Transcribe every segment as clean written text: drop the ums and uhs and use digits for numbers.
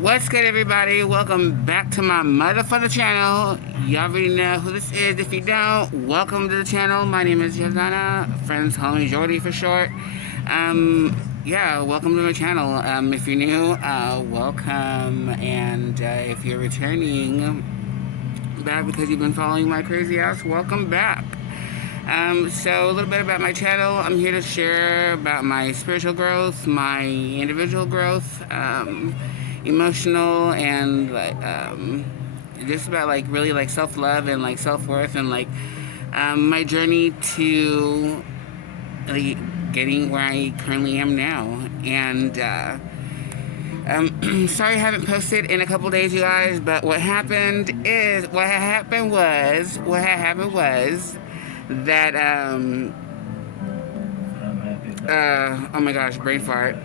What's good, everybody? Welcome back to my motherfucker channel. Y'all already know who this is. If you don't, welcome to the channel. My name is Jordana, friends call me Jordy for short. Yeah, welcome to my channel. If you're new, welcome, and if you're returning back because you've been following my crazy ass, welcome back. So a little bit about my channel. I'm here to share about my spiritual growth, my individual growth, emotional, and just about like really like self-love and like self-worth and like my journey to like, getting where I currently am now. And sorry I haven't posted in a couple days, you guys, but what had happened was that oh my gosh, brain fart.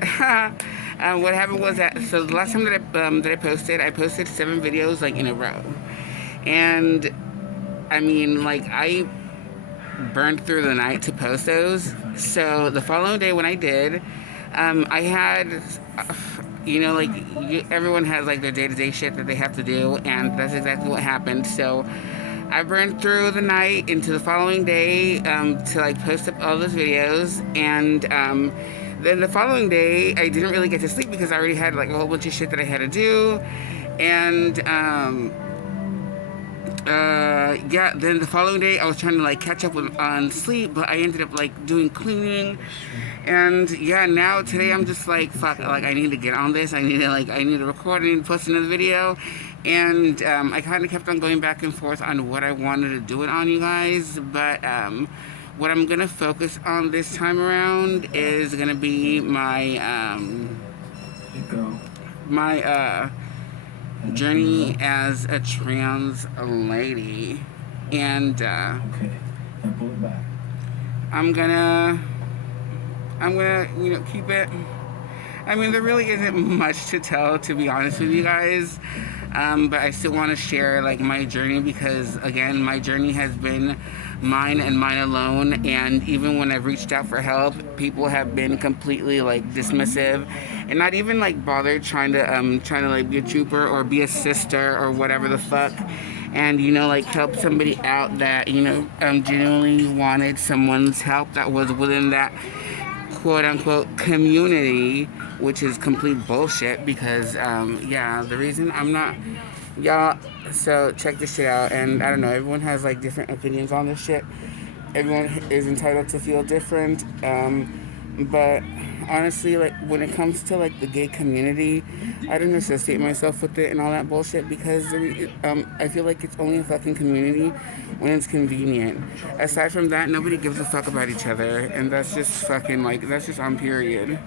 What happened was that, so the last time that I posted 7 videos like in a row, and I mean, like, I burned through the night to post those. So the following day when I did, I had, like, everyone has like their day-to-day shit that they have to do, and that's exactly what happened. So I burned through the night into the following day to like post up all those videos, and then the following day I didn't really get to sleep because I already had like a whole bunch of shit that I had to do, and yeah, then the following day I was trying to like catch up on sleep, but I ended up like doing cleaning. And yeah, now today I'm just like, fuck, like I need to get on this. I need to record, I need to post another video. And I kind of kept on going back and forth on what I wanted to do it on, you guys. But what I'm gonna focus on this time around is gonna be my journey as a trans lady. And I'm gonna keep it. I mean, there really isn't much to tell, to be honest with you guys. But I still want to share like my journey, because again, my journey has been mine and mine alone. And even when I've reached out for help, people have been completely like dismissive and not even like bothered trying to like be a trooper or be a sister or whatever the fuck, and like help somebody out that genuinely wanted someone's help that was within that quote unquote community, which is complete bullshit. Because yeah, the reason I'm not, y'all, so check this shit out. And I don't know, everyone has like different opinions on this shit. Everyone is entitled to feel different, but honestly, like when it comes to like the gay community, I don't associate myself with it and all that bullshit, because I feel like it's only a fucking community when it's convenient. Aside from that, nobody gives a fuck about each other, and that's just fucking like, that's just on period.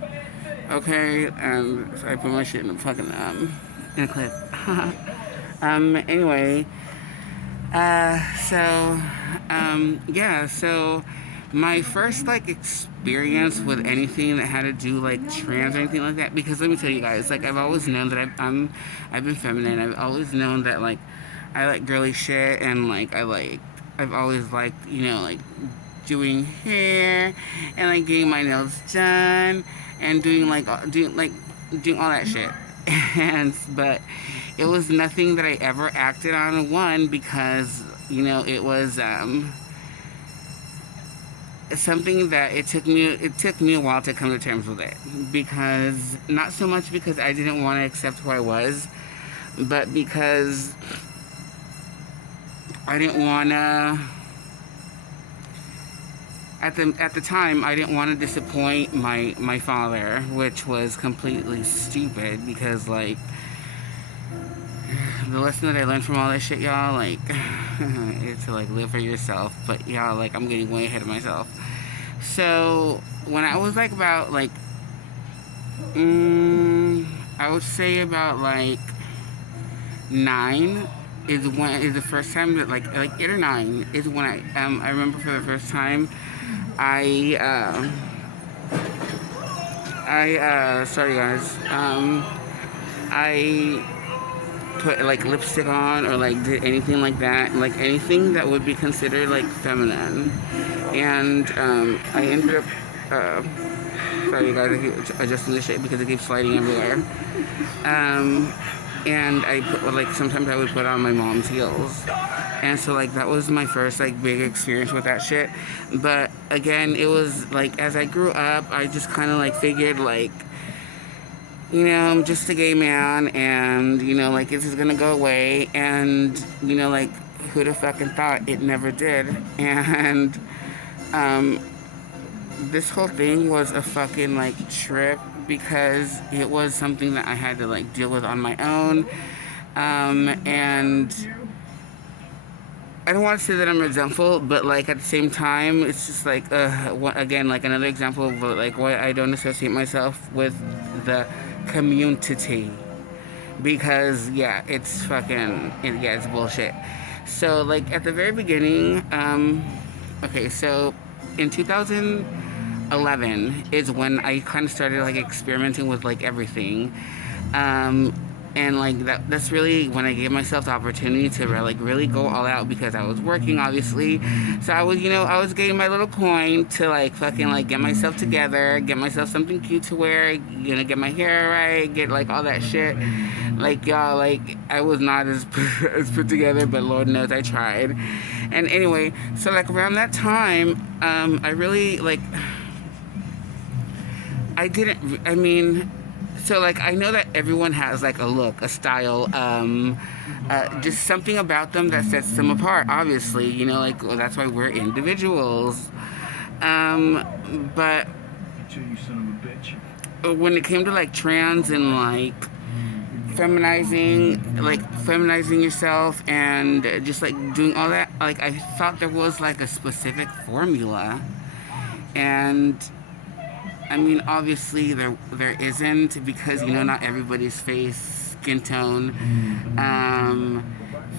Okay, so I put my shit in a fucking in a clip. Anyway, yeah, so my first like experience with anything that had to do like trans or anything like that, because let me tell you guys, like I've always known that I've been feminine. I've always known that like I like girly shit, and like I've always liked like doing hair and like getting my nails done and doing all that shit. And but it was nothing that I ever acted on, one, because it was something that it took me a while to come to terms with it, because not so much because I didn't want to accept who I was, but because I didn't want to, at the time, I didn't want to disappoint my father, which was completely stupid, because like the lesson that I learned from all this shit, y'all, like is to like live for yourself. But y'all, like, I'm getting way ahead of myself. So when I was like about like I would say about like 9 is the first time that like 8 or 9 is when I remember for the first time I sorry guys, I put like lipstick on or like did anything like that, like anything that would be considered like feminine. And I ended up sorry guys, I keep adjusting this shit because it keeps sliding everywhere. and I put like sometimes I would put on my mom's heels, and so like that was my first like big experience with that shit. But again, it was like as I grew up, I just kind of like figured like, you know, I'm just a gay man, and you know, like this is gonna go away, and you know, like who'd have fucking thought it never did. And um, this whole thing was a fucking like trip because it was something that I had to like deal with on my own. And I don't want to say that I'm resentful, but like at the same time, it's just like again, like another example of like why I don't associate myself with the community, because yeah, it's fucking yeah, it's bullshit. So like at the very beginning, okay, so in 2011 is when I kind of started like experimenting with like everything. Um, and like that's really when I gave myself the opportunity to like really go all out, because I was working obviously, so I was, you know, I was getting my little coin to like fucking like get myself together, get myself something cute to wear, you know, get my hair right, get like all that shit. Like y'all, like I was not as as put together, but Lord knows I tried. And anyway, so like around that time, I really like I didn't. I mean, so like I know that everyone has like a look, a style, just something about them that sets them apart. Obviously, you know, like well, that's why we're individuals. But when it came to like trans and like feminizing yourself and just like doing all that, like I thought there was like a specific formula, and I mean, obviously there isn't, because you know not everybody's face, skin tone,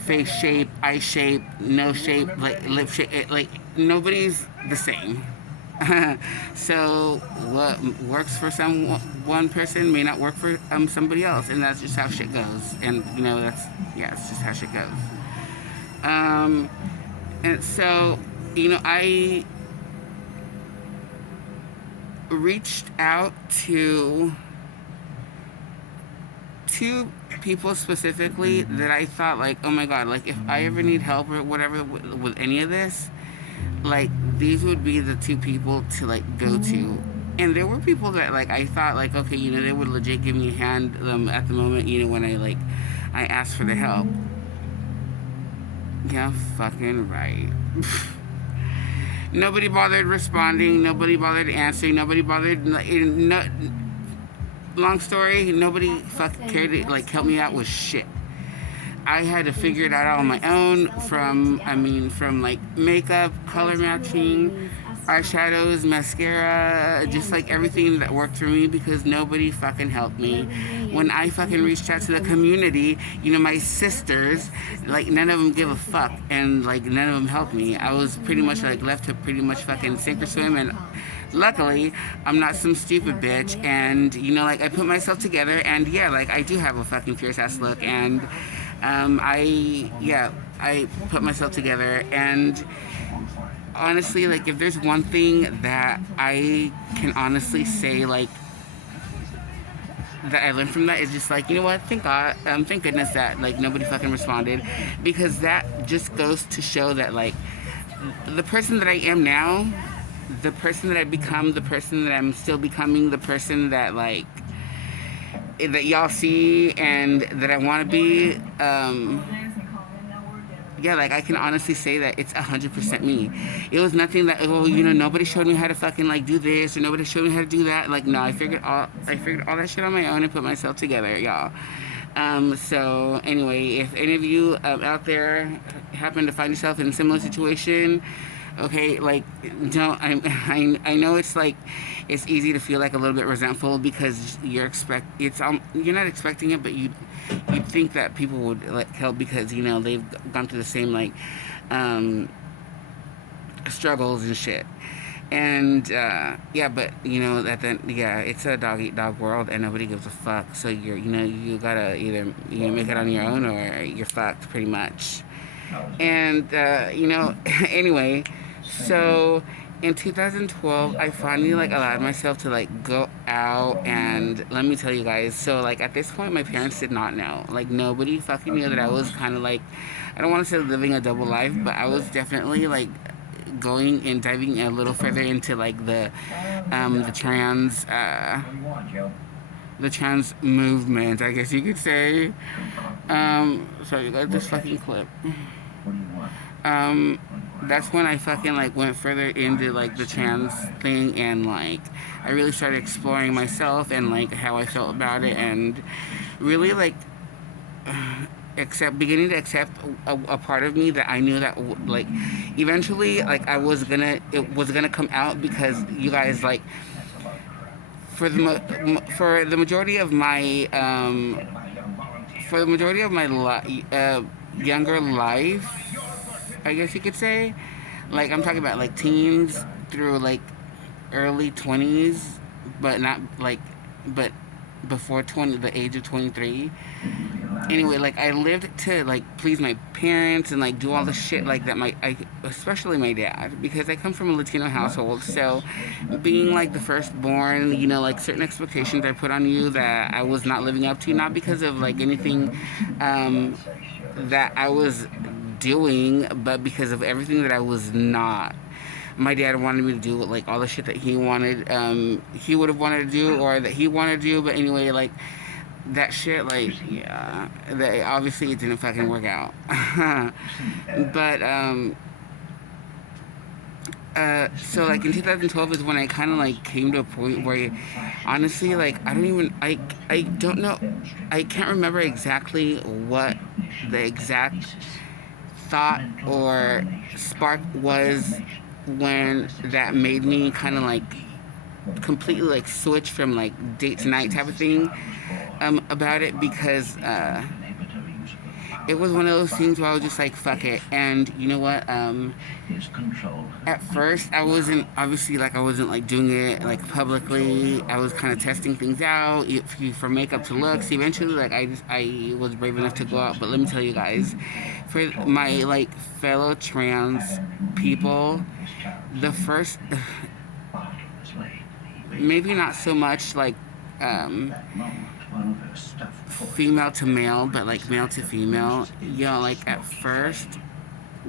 face shape, eye shape, nose shape, like lip shape, like nobody's the same. So what works for one person may not work for somebody else, and that's just how shit goes. And you know that's yeah, it's just how shit goes. Um, and so you know I reached out to two people specifically that I thought like, oh my god, like if I ever need help or whatever with any of this, like these would be the two people to like go to. And there were people that like I thought like, okay, you know, they would legit give me a hand at the moment, you know, when I asked for the help. Yeah, fucking right. Nobody bothered responding. Nobody bothered answering. Nobody bothered. No, long story. Nobody fucking cared to like help me out with shit. I had to figure it out on my own. From like makeup, color matching, eyeshadows, mascara, just like everything that worked for me, because nobody fucking helped me. When I fucking reached out to the community, you know, my sisters, like none of them give a fuck, and like none of them helped me. I was pretty much like left to pretty much fucking sink or swim, and luckily I'm not some stupid bitch, and you know, like I put myself together, and yeah, like I do have a fucking fierce ass look, and I put myself together, and honestly, like if there's one thing that I can honestly say, like that I learned from that, is just like, you know what, thank God, thank goodness that like nobody fucking responded, because that just goes to show that like the person that I am now, the person that I become, the person that I'm still becoming, the person that like that y'all see and that I want to be, yeah, like I can honestly say that it's 100% me. It was nothing that, oh, you know, nobody showed me how to fucking like do this, or nobody showed me how to do that. Like no, I figured all that shit on my own and put myself together, y'all. So anyway, if any of you out there happen to find yourself in a similar situation, okay, like don't I know it's like it's easy to feel like a little bit resentful, because you're not expecting it, but you'd think that people would like help, because you know they've gone through the same like struggles and shit. And yeah, but you know that then yeah, it's a dog eat dog world, and nobody gives a fuck. So you gotta either make it on your own, or you're fucked pretty much. And you know, anyway, so in 2012, I finally like allowed myself to like go out, and let me tell you guys. So like at this point, my parents did not know. Like nobody fucking knew that I was kind of like, I don't want to say living a double life, but I was definitely like going and diving a little further into like the the trans movement, I guess you could say. Sorry, you guys, this fucking clip. Um, that's when I fucking like went further into like the trans thing, and like I really started exploring myself and like how I felt about it, and really like beginning to accept a part of me that I knew that like eventually like it was gonna come out, because you guys like for the majority of my younger life, I guess you could say. Like I'm talking about like teens through like early 20s, but not like, but before the age of 23. Anyway, like I lived to like please my parents and like do all the shit like that. Especially my dad, because I come from a Latino household. So, being like the firstborn, you know, like certain expectations I put on you that I was not living up to, not because of like anything that I was doing, but because of everything that I was not. My dad wanted me to do like all the shit that he would have wanted to do, or that he wanted to do. But anyway, like that shit, like yeah, that obviously it didn't fucking work out. But so like in 2012 is when I kind of like came to a point where, honestly, like I don't know, I can't remember exactly what the exact thought or spark was when that made me kind of like completely like switch from like date to night type of thing about it, because it was one of those things where I was just like, fuck it. And you know what? At first, I wasn't, obviously, like, I wasn't like doing it like publicly. I was kind of testing things out, from makeup to looks. Eventually, like, I was brave enough to go out. But let me tell you guys, for my like fellow trans people, the first, maybe not so much like, female to male, but like male to female. You know, like at first,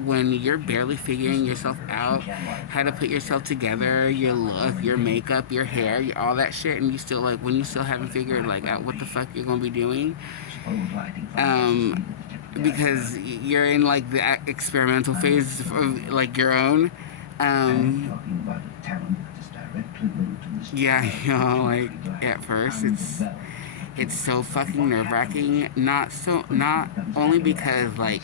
when you're barely figuring yourself out, how to put yourself together, your look, your makeup, your hair, all that shit, and you still like when you still haven't figured like out what the fuck you're gonna be doing, because you're in like the experimental phase of like your own. Yeah, you know, like at first it's so fucking nerve-wracking. Not only because like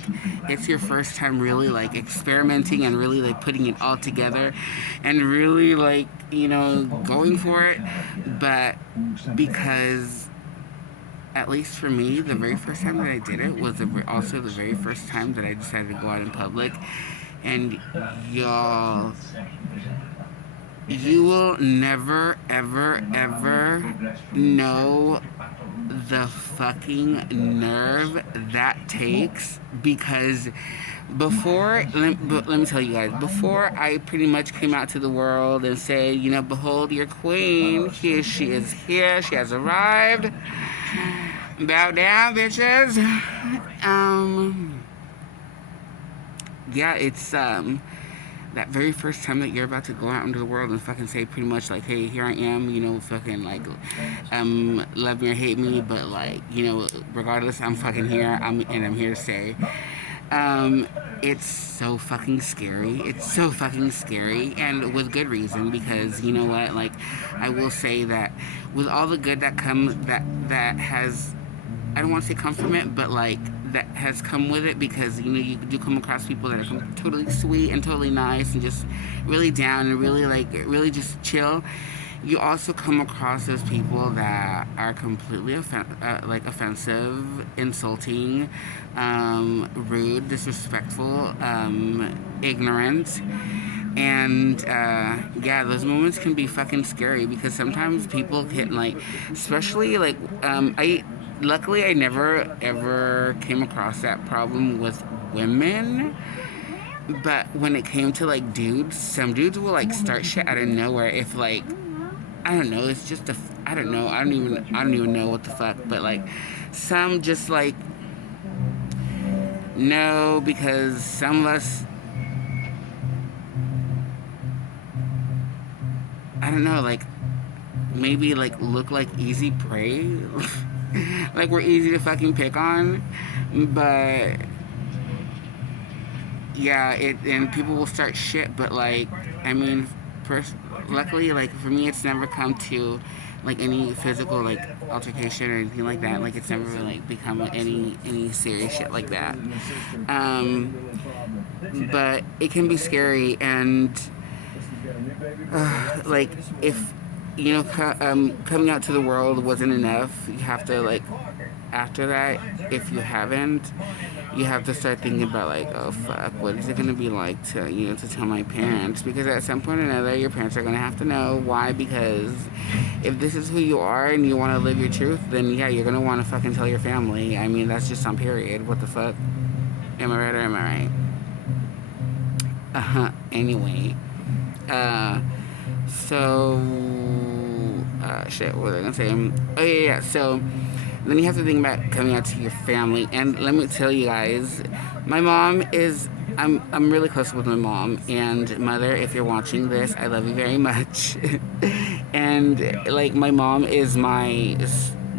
it's your first time really like experimenting and really like putting it all together and really like, you know, going for it, but because, at least for me, the very first time that I did it was also the very first time that I decided to go out in public. And y'all, you will never, ever, ever know the fucking nerve that takes, because let me tell you guys, before I pretty much came out to the world and said, you know, behold your queen, here she is, here she has arrived, bow down bitches. Yeah, it's that very first time that you're about to go out into the world and fucking say pretty much like, hey, here I am, you know, fucking like, love me or hate me, but like, you know, regardless, I'm fucking here, I'm here to stay. It's so fucking scary. It's so fucking scary, and with good reason, because you know what, like, I will say that with all the good that has, I don't want to say come from it, but like that has come with it, because you know you do come across people that are totally sweet and totally nice and just really down and really just chill. You also come across those people that are completely offensive, insulting, rude, disrespectful, ignorant. And yeah, those moments can be fucking scary, because sometimes people can like, especially like, luckily I never ever came across that problem with women. But when it came to like dudes, some dudes will like start shit out of nowhere. If like, I don't know, it's just a, I don't know, I don't even know what the fuck. But like, some just like no, because some of us, I don't know, like maybe like look like easy prey, like we're easy to fucking pick on, but yeah, it and people will start shit, but like, I mean, luckily, like for me, it's never come to like any physical like altercation or anything like that. Like it's never like become any serious shit like that. Um, but it can be scary, and like if you know coming out to the world wasn't enough, you have to like after that, if you haven't, you have to start thinking about like, oh fuck, what is it gonna be like to to tell my parents? Because at some point or another, your parents are gonna have to know. Why? Because if this is who you are and you want to live your truth, then yeah, you're gonna want to fucking tell your family. I mean, that's just on period. What the fuck? Am I right or am I right? Anyway, uh, so shit. What was I gonna say? Oh yeah. So then you have to think about coming out to your family. And let me tell you guys, my mom is. I'm really close with my mom and mother. If you're watching this, I love you very much. And like my mom is my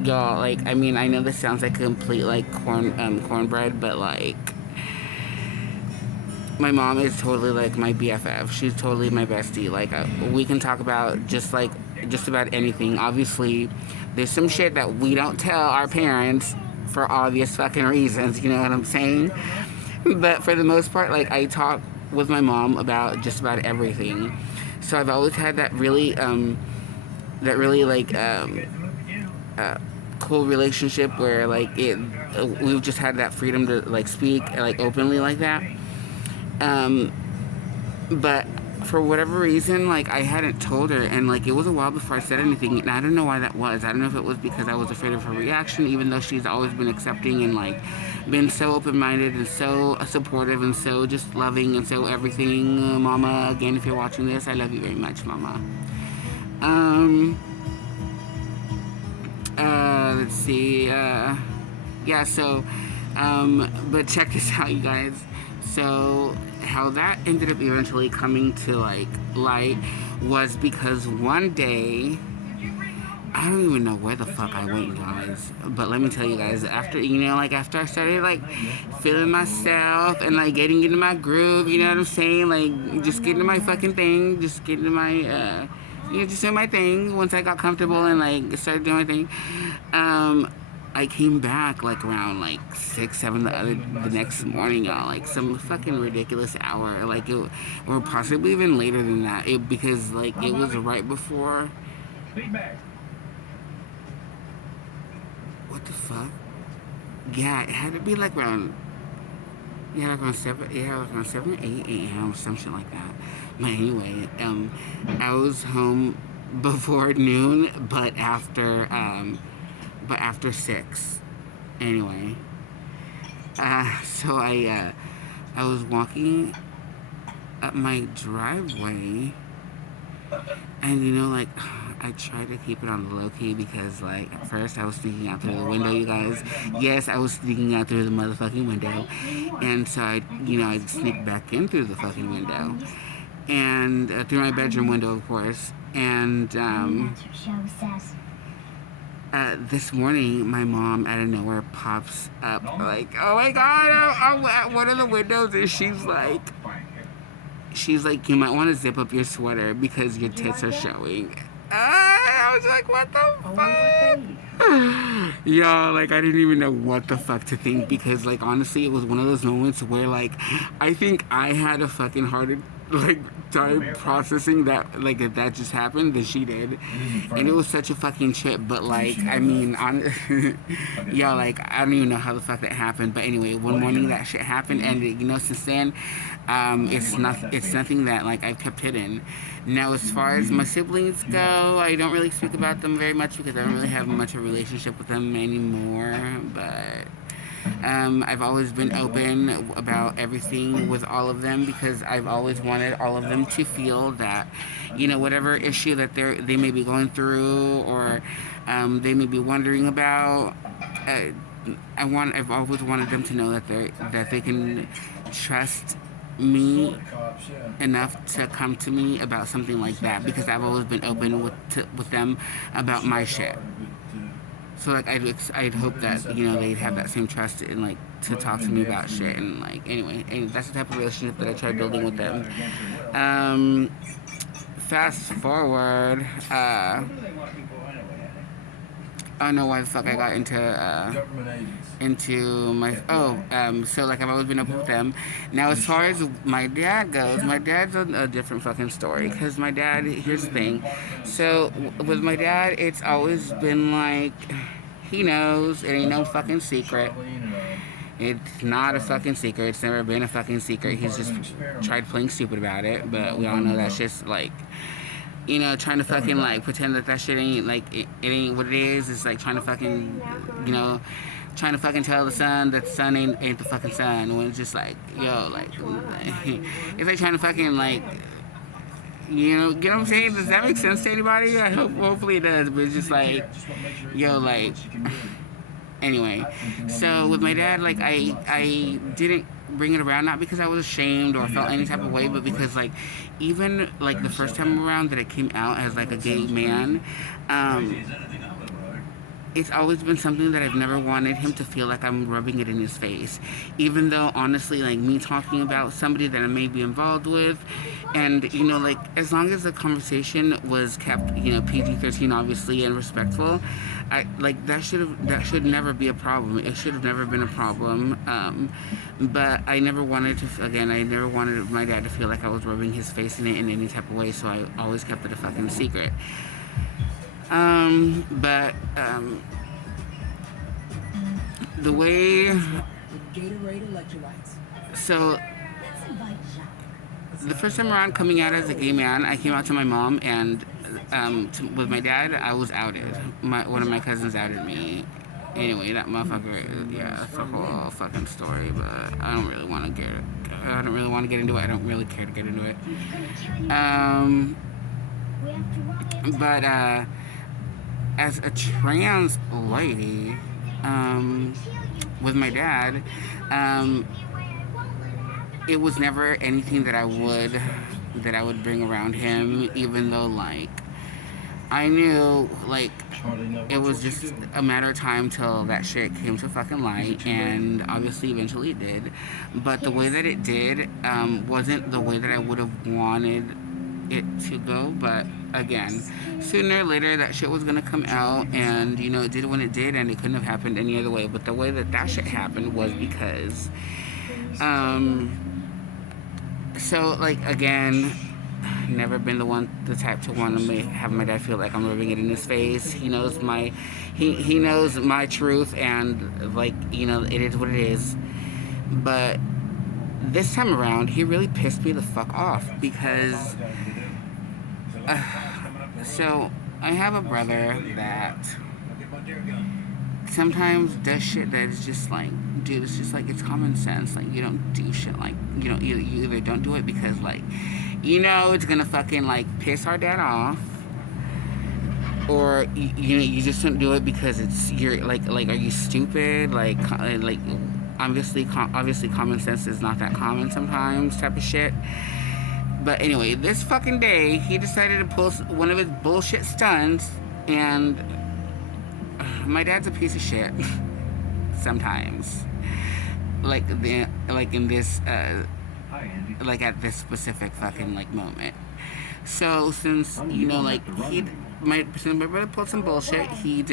y'all. Like I mean, I know this sounds like complete like cornbread, but like my mom is totally like my BFF. She's totally my bestie. Like we can talk about just about anything. Obviously, there's some shit that we don't tell our parents for obvious fucking reasons. You know what I'm saying? But for the most part, like I talk with my mom about just about everything. So I've always had that really like cool relationship where like we've just had that freedom to like speak like openly like that. Um, but for whatever reason, like I hadn't told her, and like it was a while before I said anything, and I don't know why that was. I don't know if it was because I was afraid of her reaction, even though she's always been accepting and like been so open-minded and so supportive and so just loving and so everything. Mama, again, if you're watching this, I love you very much, Mama. Um, let's see. Yeah. So, but check this out, you guys. So how that ended up eventually coming to like light was because one day I don't even know where the fuck I went, guys. But let me tell you guys, after after I started like feeling myself and like getting into my groove, you know what I'm saying? Like just getting to my fucking thing, just getting to my just doing my thing. Once I got comfortable and like started doing my thing, I came back like around like 6, 7 the next morning, y'all. Like some fucking ridiculous hour, like it, or possibly even later than that. Because like it was right before. What the fuck? Yeah, it had to be like around. Yeah, like around 7. Yeah, like around 7 or 8 a.m. or something like that. But anyway, I was home before noon, but after 6. Anyway, so I was walking up my driveway, and like I tried to keep it on the low key because like at first I was sneaking out through the window, you guys. Yes, I was sneaking out through the motherfucking window, and so I'd sneak back in through the fucking window, and through my bedroom window, of course, and this morning, my mom out of nowhere pops up like, "Oh my God, I'm at one of the windows," and she's like, "You might want to zip up your sweater because your tits are showing." I was like, "What the fuck?" Y'all, like I didn't even know what the fuck to think because, like, honestly, it was one of those moments where, like, I think I had a fucking harder like time processing that like if that just happened than she did, and it was such a fucking trip. But like I mean yeah, like I don't even know how the fuck that happened, but anyway, one morning that shit happened, and since then it's nothing that like I've kept hidden. Now as far as my siblings go, I don't really speak about them very much because I don't really have much of a relationship with them anymore, but I've always been open about everything with all of them because I've always wanted all of them to feel that, whatever issue that they may be going through or they may be wondering about. Uh, I've always wanted them to know that they can trust me enough to come to me about something like that because I've always been open with them about my shit. So like I'd hope that they'd have that same trust and like to talk to me about shit and like anyway, and that's the type of relationship that I try building with them. Um, Fast forward, I don't know why the fuck I got into my so like I've always been open with them. Now as far as my dad goes, my dad's a different fucking story because my dad, here's the thing, so with my dad it's always been like he knows, it ain't no fucking secret. It's not a fucking secret. It's never been a fucking secret. He's just tried playing stupid about it, but we all know that's just like trying to fucking like pretend that that shit ain't like it ain't what it is. It's like trying to fucking, trying to fucking tell the sun that the sun ain't the fucking sun when it's just like, like it's like trying to fucking like, get what I'm saying? Does that make sense to anybody? Hopefully it does, but it's just like, like. Anyway, so with my dad, like I didn't bring it around not because I was ashamed or felt any type of way, but because like even like the first time around that it came out as like a gay man, it's always been something that I've never wanted him to feel like I'm rubbing it in his face. Even though, honestly, like me talking about somebody that I may be involved with, and like as long as the conversation was kept, PG-13, obviously, and respectful, I like that should never be a problem. It should have never been a problem. But I never wanted to. Again, I never wanted my dad to feel like I was rubbing his face in it in any type of way. So I always kept it a fucking secret. But the way, so the first time around coming out as a gay man, I came out to my mom, and with my dad, I was outed. One of my cousins outed me. Anyway, that motherfucker, yeah, that's a whole fucking story, but I don't really want to get into it. I don't really care to get into it. But as a trans lady, with my dad, it was never anything that I would bring around him, even though like I knew like it was just a matter of time till that shit came to fucking light, and obviously eventually it did. But the way that it did wasn't the way that I would have wanted it to go. But again, sooner or later that shit was gonna come out, and it did when it did, and it couldn't have happened any other way. But the way that shit happened was because so like again, never been the type to want to have my dad feel like I'm rubbing it in his face. He knows he knows my truth, and like it is what it is. But this time around, he really pissed me the fuck off because so I have a brother that sometimes does shit that is just like, dude, it's just like, it's common sense. Like, you don't do shit like, you either don't do it because like, it's gonna fucking like piss our dad off, or you just don't do it because you're like are you stupid? Like obviously common sense is not that common sometimes, type of shit. But anyway, this fucking day he decided to pull one of his bullshit stunts, and my dad's a piece of shit sometimes, like in this like at this specific fucking like moment. So since my brother pulled some bullshit, he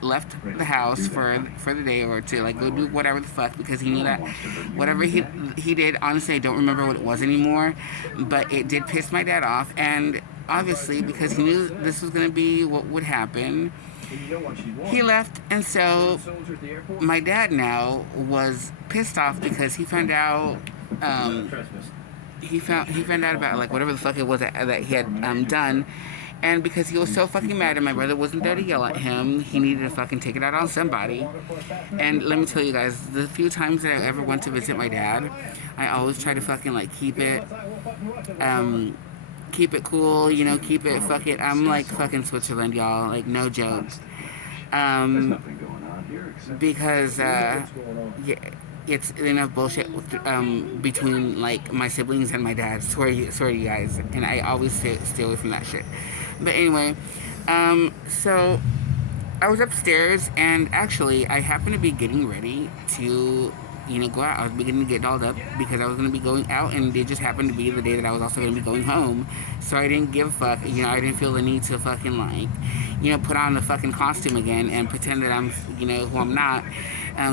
left the house for the day, or to like go do whatever the fuck, because he knew that whatever he did, honestly I don't remember what it was anymore, but it did piss my dad off. And obviously because he knew this was going to be what would happen, he left. And so my dad now was pissed off because he found out he found out about like whatever the fuck it was that he had done. And because he was so fucking mad and my brother wasn't there to yell at him, he needed to fucking take it out on somebody. And let me tell you guys, the few times that I ever went to visit my dad, I always try to fucking like keep it cool, you know, keep it, fuck it. I'm like fucking Switzerland, y'all, like no jokes. Because, yeah, it's enough bullshit between like my siblings and my dad. Swear to you guys, and I always stay away from that shit. But anyway, so I was upstairs, and actually, I happened to be getting ready to, you know, go out. I was beginning to get dolled up because I was going to be going out, and it just happened to be the day that I was also going to be going home. So I didn't give a fuck. You know, I didn't feel the need to fucking, like, you know, put on the fucking costume again and pretend that I'm, you know, who I'm not,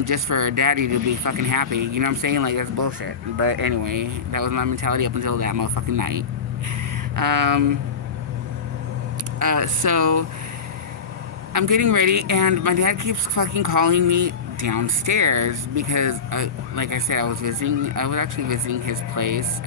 just for daddy to be fucking happy. You know what I'm saying? Like, that's bullshit. But anyway, that was my mentality up until that motherfucking night. So I'm getting ready, and my dad keeps fucking calling me downstairs because, like I said, I was actually visiting his place